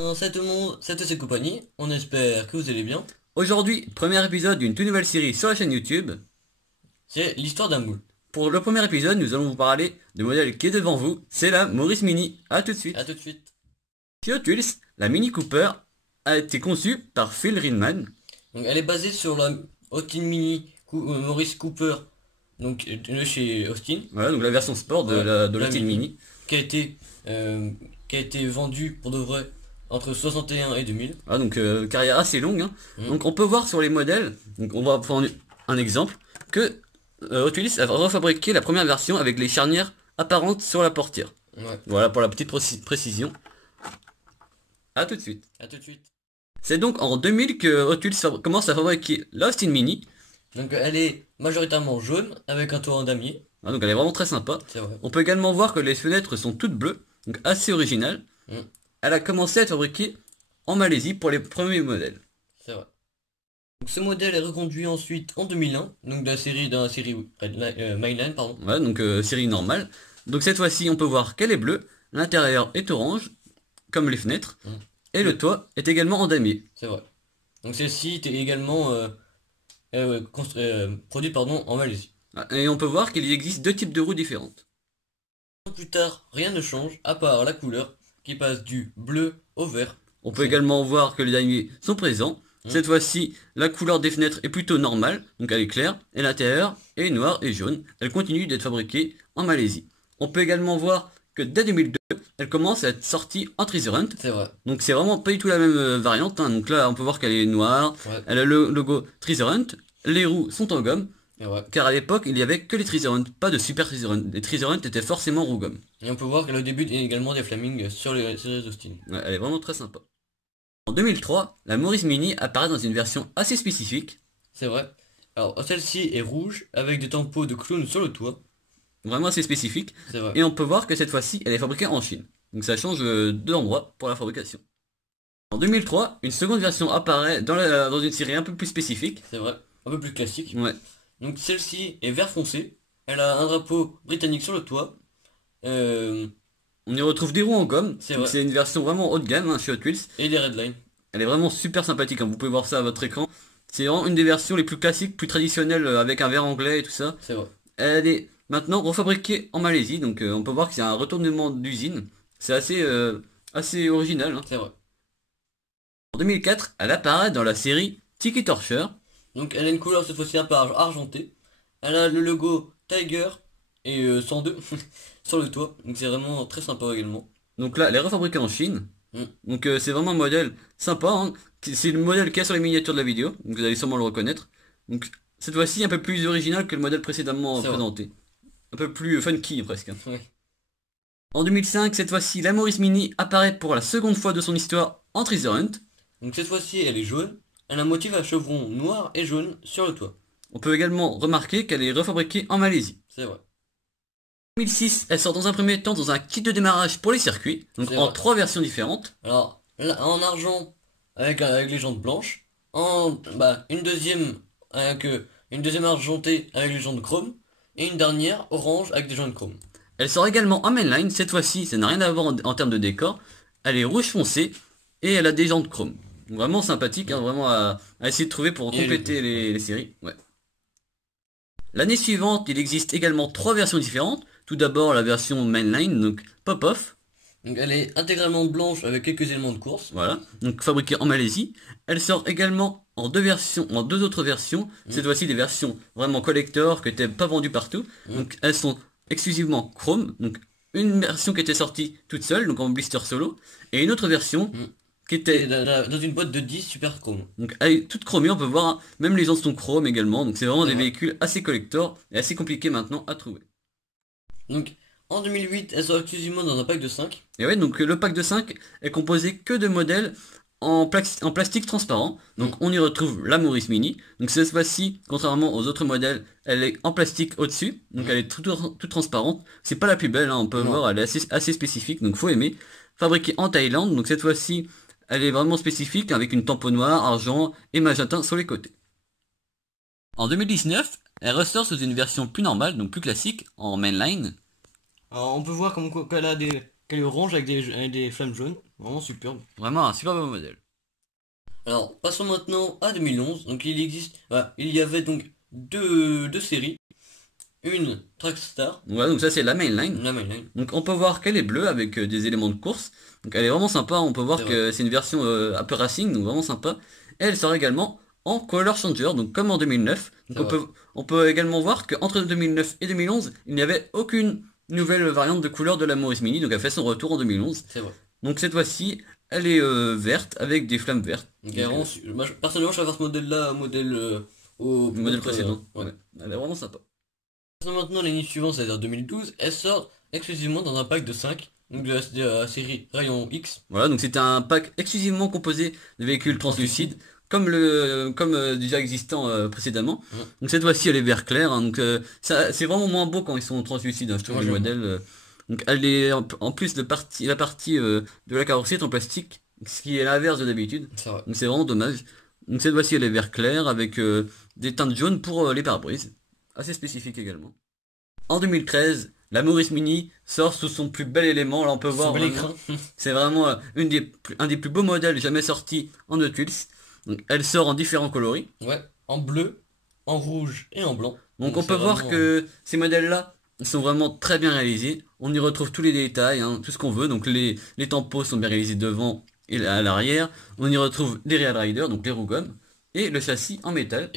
Salut tout le monde, c'est TC Compagnie, on espère que vous allez bien. Aujourd'hui, premier épisode d'une toute nouvelle série sur la chaîne YouTube. C'est l'histoire d'un moule. Pour le premier épisode, nous allons vous parler du modèle qui est devant vous, c'est la Morris Mini. A tout de suite. A tout de suite. Chez Hot Wheels, la Mini Cooper a été conçue par Phil Rinman. Donc elle est basée sur la Austin Mini Maurice Cooper, donc de chez Austin, Voilà, donc la version sport de Ouais, de la l'Austin Mini. qui a été vendue pour de vrai entre 61 et 2000. Voilà, donc carrière assez longue. Hein. Mm. Donc on peut voir sur les modèles, donc on va prendre un exemple, que Hot Wheels a refabriqué la première version avec les charnières apparentes sur la portière. Ouais, Voilà pour la petite précision. A tout de suite. à tout de suite. C'est donc en 2000 que Hot Wheels commence à fabriquer l'Austin Mini. Donc elle est majoritairement jaune avec un toit en damier, Ah, donc elle est vraiment très sympa. c'est vrai. On peut également voir que les fenêtres sont toutes bleues, donc assez originales. Mm. Elle a commencé à être fabriquée en Malaisie pour les premiers modèles. C'est vrai. Donc, ce modèle est reconduit ensuite en 2001, donc dans la série Mainline, pardon. Voilà, donc série normale. Donc cette fois-ci, on peut voir qu'elle est bleue, l'intérieur est orange, comme les fenêtres, Mm. et le toit est également en damier. C'est vrai. Donc celle-ci était également produite en Malaisie. Ah, et on peut voir qu'il y existe deux types de roues différentes. Plus tard, rien ne change, à part la couleur, qui passe du bleu au vert. On peut également voir que les damiers sont présents. Mm. Cette fois-ci, la couleur des fenêtres est plutôt normale, donc elle est claire, et l'intérieur est noir et jaune. Elle continue d'être fabriquée en Malaisie. On peut également voir que dès 2002, elle commence à être sortie en Treasure Hunt. C'est vrai. Donc c'est vraiment pas du tout la même variante. Hein. Donc là, on peut voir qu'elle est noire. Ouais. Elle a le logo Treasure Hunt. Les roues sont en gomme, Et, ouais. car à l'époque, il y avait que les Treasure Hunt, pas de Super Treasure Hunt. Les Treasure Hunt étaient forcément roue gomme. Et on peut voir qu'elle a au début également des flamings sur les Austin. Ouais, elle est vraiment très sympa. En 2003, la Morris Mini apparaît dans une version assez spécifique. C'est vrai. Alors celle-ci est rouge avec des tampons de clown sur le toit. Vraiment assez spécifique. C'est vrai. Et on peut voir que cette fois-ci, elle est fabriquée en Chine. Donc ça change d'endroit pour la fabrication. En 2003, une seconde version apparaît dans une série un peu plus spécifique. C'est vrai. Un peu plus classique. Ouais. Donc celle-ci est vert foncé. Elle a un drapeau britannique sur le toit. On y retrouve des roues en gomme. C'est Donc vrai. c'est une version vraiment haut de gamme hein, chez Hot Wheels. Et des redlines. Elle est vraiment super sympathique. Hein. Vous pouvez voir ça à votre écran. C'est vraiment une des versions les plus classiques, plus traditionnelles avec un verre anglais et tout ça. C'est vrai. Elle est maintenant refabriquée en Malaisie. Donc on peut voir que c'est un retournement d'usine. C'est assez original. Hein. C'est vrai. En 2004, elle apparaît dans la série Tiki Torture. Donc elle a une couleur cette fois-ci un peu argentée. Elle a le logo Tiger et 102 sur le toit. Donc c'est vraiment très sympa également. Donc là, elle est refabriquée en Chine. Mm. Donc c'est vraiment un modèle sympa. Hein. C'est le modèle qu'il y a sur les miniatures de la vidéo. Donc vous allez sûrement le reconnaître. Donc cette fois-ci un peu plus original que le modèle précédemment C'est vrai. présenté. Un peu plus funky presque. Ouais. En 2005, cette fois-ci, la Morris Mini apparaît pour la seconde fois de son histoire en Treasure Hunt. Donc cette fois-ci elle est jaune. Elle a un motif à chevron noir et jaune sur le toit. On peut également remarquer qu'elle est refabriquée en Malaisie. C'est vrai. En 2006, elle sort dans un premier temps dans un kit de démarrage pour les circuits. Donc C'est en vrai. 3 versions différentes. Alors là, en argent avec les jantes blanches. Une deuxième argentée avec les jantes chrome. Et une dernière orange avec des jantes chrome. Elle sort également en mainline, cette fois-ci ça n'a rien à voir en termes de décor. Elle est rouge foncé et elle a des jantes chrome. Vraiment sympathique, hein, vraiment à essayer de trouver pour Et compléter les séries. Ouais. L'année suivante, il existe également 3 versions différentes. Tout d'abord la version mainline, donc pop-off, Donc elle est intégralement blanche avec quelques éléments de course. voilà, donc fabriquée en Malaisie. Elle sort également en deux autres versions. Cette fois-ci des versions vraiment collector qui n'étaient pas vendues partout. Donc elles sont exclusivement chrome. Donc une version qui était sortie toute seule, donc en blister solo, et une autre version qui Et était dans une boîte de 10 super chrome. donc elle est toute chromée. On peut voir hein, même les jantes sont chrome également. Donc c'est vraiment des Ouais. véhicules assez collector et assez compliqués maintenant à trouver. Donc en 2008 elle sort exclusivement dans un pack de 5. Et ouais, donc le pack de 5 est composé que de modèles en plastique transparent. Donc on y retrouve la Morris Mini. Donc cette fois-ci, contrairement aux autres modèles, elle est en plastique au-dessus. Donc elle est toute transparente. C'est pas la plus belle, hein, on peut Non. voir, elle est assez spécifique, donc faut aimer. Fabriquée en Thaïlande, donc cette fois-ci, elle est vraiment spécifique avec une tempo noire, argent et magenta sur les côtés. En 2019, elle ressort sous une version plus normale, donc plus classique, en mainline. Alors on peut voir qu'elle est orange avec des flammes jaunes. Vraiment superbe. Vraiment un super beau modèle. Alors, passons maintenant à 2011. Donc, il y avait donc deux séries. Une Trackstar, Ouais, donc ça c'est la mainline. la mainline. Donc on peut voir qu'elle est bleue avec des éléments de course. Donc elle est vraiment sympa, on peut voir C'est vrai. que c'est une version un peu racing, donc vraiment sympa. Et elle sort également en Color Changer, donc comme en 2009. Donc C'est vrai. on peut également voir qu'entre 2009 et 2011, il n'y avait aucune nouvelle variante de couleur de la Morris Mini, donc elle fait son retour en 2011. C'est vrai. Donc cette fois-ci, elle est verte avec des flammes vertes. Donc, Donc, moi, personnellement, je préfère ce modèle-là au modèle, au le modèle autre, précédent. ouais. Ouais. Elle est vraiment sympa. Maintenant, l'année suivante, c'est-à-dire 2012, elle sort exclusivement dans un pack de 5, donc de la série Rayon X. Voilà, donc c'était un pack exclusivement composé de véhicules translucides, comme déjà existant précédemment. Ouais. Donc cette fois-ci elle est vert clair, hein, donc ça c'est vraiment moins beau quand ils sont translucides, hein, je trouve Moi, les j'aime modèles. Donc elle est en plus la partie de la carrosserie est en plastique, ce qui est l'inverse de d'habitude. c'est vrai. Donc c'est vraiment dommage. Donc cette fois-ci elle est vert clair avec des teintes jaunes pour les pare-brises, assez spécifique également. En 2013, la Morris Mini sort sous son plus bel élément. Là, on peut voir Son bel vraiment, écran. c'est vraiment un des plus beaux modèles jamais sortis en Hot Wheels. Donc, elle sort en différents coloris. Ouais, en bleu, en rouge et en blanc. Donc, on c'est peut voir vraiment, que ces modèles-là sont vraiment très bien réalisés. On y retrouve tous les détails, hein, tout ce qu'on veut. Donc, les tampons sont bien réalisés devant et à l'arrière. On y retrouve les Real Riders, donc les roues gommes, et le châssis en métal.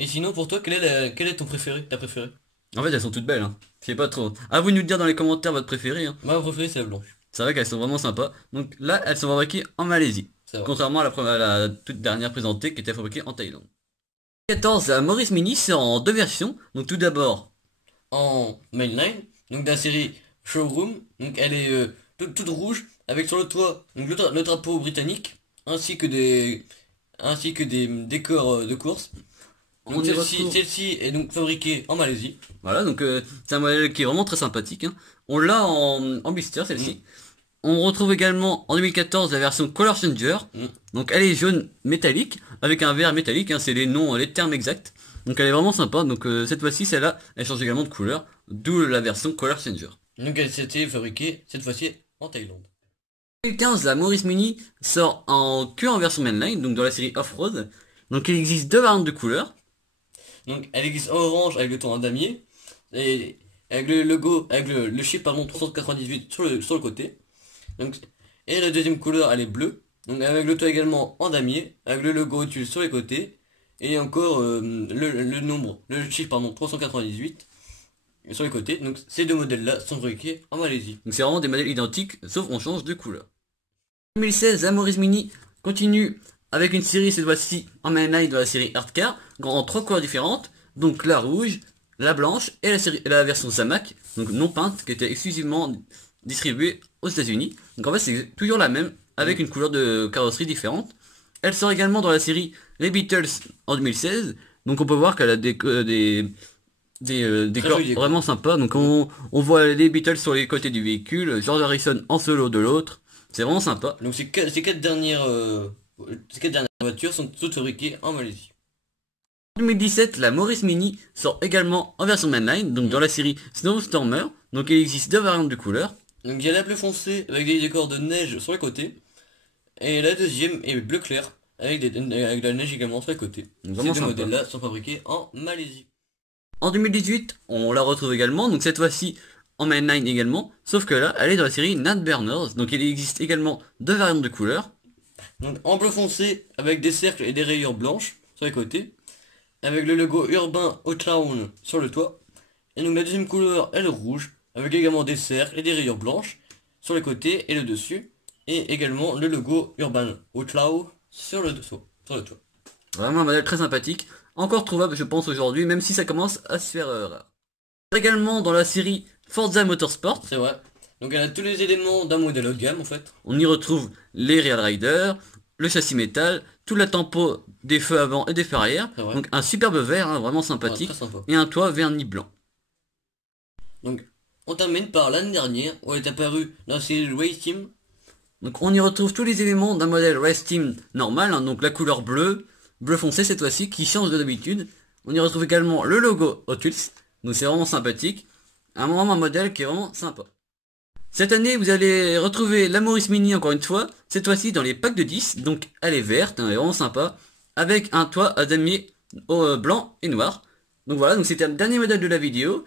Et sinon, pour toi, quel est ton préféré, ta préférée? En fait, elles sont toutes belles, hein. Je sais pas trop. À vous de nous dire dans les commentaires votre préféré, hein. Ma préférée, c'est la blanche. C'est vrai qu'elles sont vraiment sympas. Donc là, elles sont fabriquées en Malaisie. C'est vrai. Contrairement à la toute dernière présentée qui était fabriquée en Thaïlande. 14, la Morris Mini sort en deux versions. Donc tout d'abord, En mainline, donc de la série Showroom. Donc elle est toute rouge, avec sur le toit donc le drapeau britannique, ainsi que des décors de course. on Donc y retrouve... celle-ci est donc fabriquée en Malaisie. Voilà, donc c'est un modèle qui est vraiment très sympathique, hein. On l'a en blister celle-ci. On retrouve également en 2014 la version Color Changer. Mm. Donc elle est jaune métallique avec un vert métallique, hein, c'est les noms, les termes exacts. Donc elle est vraiment sympa. Donc cette fois-ci, celle-là, elle change également de couleur, d'où la version Color Changer. Donc elle s'était fabriquée cette fois-ci en Thaïlande. 2015, la Morris Mini sort en version mainline, donc dans la série Off-Road. Donc il existe deux variantes de couleurs. Donc elle existe en orange avec le ton en damier et avec le logo, avec le chiffre pardon 398 sur le côté. Donc, et la deuxième couleur elle est bleue, donc avec le toit également en damier, avec le logo au-dessus sur les côtés, et encore le chiffre pardon 398 sur les côtés. Donc ces deux modèles là sont fabriqués en Malaisie. Donc c'est vraiment des modèles identiques, sauf on change de couleur. 2016, la Morris Mini continue avec une série cette fois-ci en mainline de la série Hardcar, en trois couleurs différentes, donc la rouge, la blanche et la version Zamac, donc non peinte, qui était exclusivement distribuée aux États-Unis. Donc en fait c'est toujours la même, avec une couleur de carrosserie différente. Elle sort également dans la série Les Beatles en 2016, donc on peut voir qu'elle a des décors joli décor. vraiment sympas. Donc on voit les Beatles sur les côtés du véhicule, George Harrison en solo de l'autre. C'est vraiment sympa. Donc ces quatre dernières voitures sont toutes fabriquées en Malaisie. En 2017, la Morris Mini sort également en version mainline, donc dans la série Snowstormer. Donc il existe deux variantes de couleurs. Donc il y a la bleu foncé avec des décors de neige sur les côtés. Et la deuxième est bleu clair avec avec de la neige également sur les côtés. Donc, Ces vraiment deux sympa. modèles-là sont fabriqués en Malaisie. En 2018, on la retrouve également, donc cette fois-ci en mainline également, sauf que là, elle est dans la série Nat Burners, donc il existe également deux variantes de couleurs. Donc en bleu foncé avec des cercles et des rayures blanches sur les côtés. Avec le logo urbain Town sur le toit. Et donc la deuxième couleur est le rouge avec également des cercles et des rayures blanches sur les côtés et le dessus. Et également le logo urbain Outlaw sur le dessous, sur le toit. Vraiment un modèle très sympathique, encore trouvable je pense aujourd'hui, même si ça commence à se faire rare. Également dans la série Forza Motorsport, C'est vrai. Donc elle a tous les éléments d'un modèle haut de gamme en fait. on y retrouve les Real Riders, le châssis métal, tout la tempo des feux avant et des feux arrière, C'est vrai. donc un superbe vert, hein, vraiment Ouais, sympathique, très sympa. et un toit verni blanc. Donc on termine par l'année dernière où elle est apparue dans la série Race Team. Donc on y retrouve tous les éléments d'un modèle Race Team normal, hein, donc la couleur bleu foncé cette fois-ci, qui change de d'habitude. On y retrouve également le logo Hot Wheels, donc c'est vraiment sympathique. Vraiment un modèle qui est vraiment sympa. Cette année, vous allez retrouver la Maurice Mini encore une fois, cette fois-ci dans les packs de 10, donc elle est verte, hein, elle est vraiment sympa, avec un toit à damier blanc et noir. Donc voilà, donc c'était le dernier modèle de la vidéo.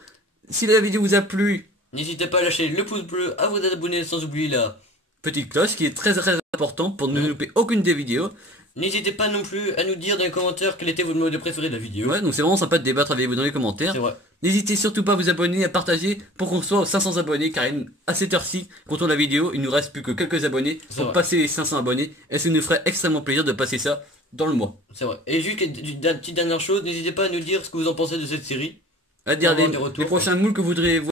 Si la vidéo vous a plu, N'hésitez pas à lâcher le pouce bleu, à vous abonner sans oublier la petite cloche qui est très très important pour ne louper aucune des vidéos. N'hésitez pas non plus à nous dire dans les commentaires quel était votre mode préféré de la vidéo. Ouais, donc c'est vraiment sympa de débattre avec vous dans les commentaires. C'est vrai. N'hésitez surtout pas à vous abonner, à partager pour qu'on soit aux 500 abonnés, car à cette heure-ci, quand on tourne la vidéo, il nous reste plus que quelques abonnés pour vrai. passer les 500 abonnés, et ça nous ferait extrêmement plaisir de passer ça dans le mois. C'est vrai. Et juste une petite dernière chose, n'hésitez pas à nous dire ce que vous en pensez de cette série. À dire Pour avoir les des retours, prochains moules que vous voudriez voir.